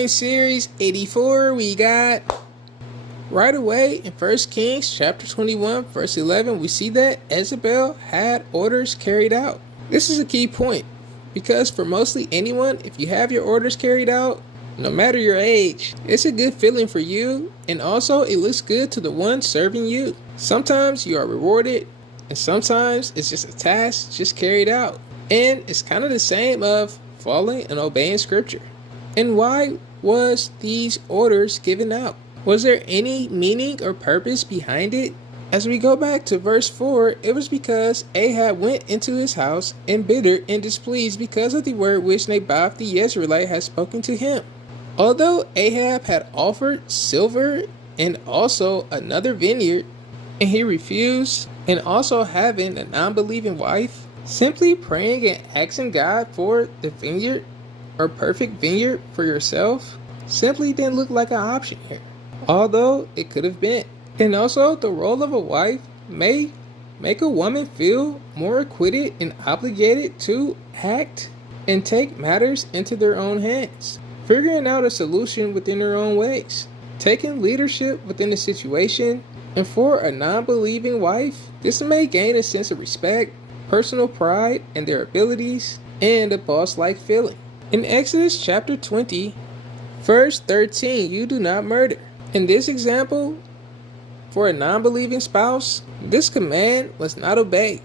Point Series 84, we got right away in 1 Kings chapter 21 verse 11, we see that Jezebel had orders carried out. This is a key point because for mostly anyone, if you have your orders carried out, no matter your age, it's a good feeling for you, and also it looks good to the one serving you. Sometimes you are rewarded, and sometimes it's just a task just carried out. And it's kind of the same of following and obeying scripture. And why was these orders given out? Was there any meaning or purpose behind it? As we go back to verse 4, it was because Ahab went into his house and bitter and displeased because of the word which Naboth the Jezreelite had spoken to him. Although Ahab had offered silver and also another vineyard, and he refused, and also having a non-believing wife, simply praying and asking God for the vineyard or perfect vineyard for yourself simply didn't look like an option here, although it could have been. And also, the role of a wife may make a woman feel more acquitted and obligated to act and take matters into their own hands, figuring out a solution within their own ways, taking leadership within the situation. And for a non-believing wife, this may gain a sense of respect, personal pride in their abilities, and a boss-like feeling. In Exodus chapter 20, verse 13, you do not murder. In this example, for a non-believing spouse, this command was not obeyed,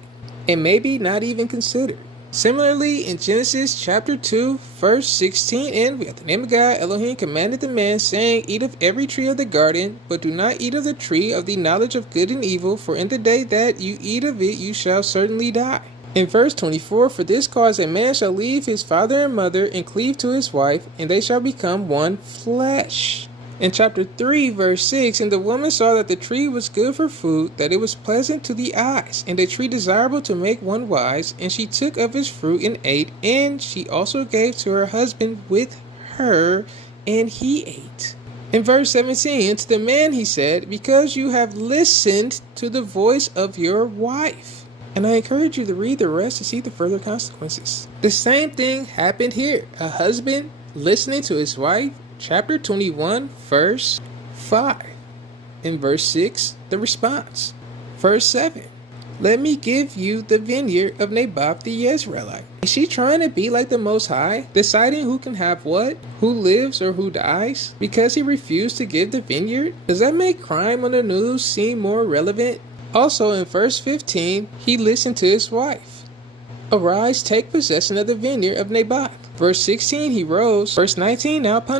and maybe not even considered. Similarly, in Genesis chapter 2, verse 16, and the name of God, Elohim commanded the man, saying, eat of every tree of the garden, but do not eat of the tree of the knowledge of good and evil, for in the day that you eat of it, you shall certainly die. In verse 24, for this cause a man shall leave his father and mother and cleave to his wife, and they shall become one flesh. In chapter 3, verse 6, and the woman saw that the tree was good for food, that it was pleasant to the eyes, and the tree desirable to make one wise, and she took of its fruit and ate, and she also gave to her husband with her, and he ate. In verse 17, and to the man he said, because you have listened to the voice of your wife. And I encourage you to read the rest to see the further consequences. The same thing happened here. A husband listening to his wife. Chapter 21, verse 5. In verse 6, the response. Verse 7. Let me give you the vineyard of Naboth the Jezreelite. Is she trying to be like the Most High, deciding who can have what, who lives or who dies, because he refused to give the vineyard? Does that make crime on the news seem more relevant? Also in verse 15, he listened to his wife. Arise, take possession of the vineyard of Naboth. Verse 16, he rose. Verse 19, now upon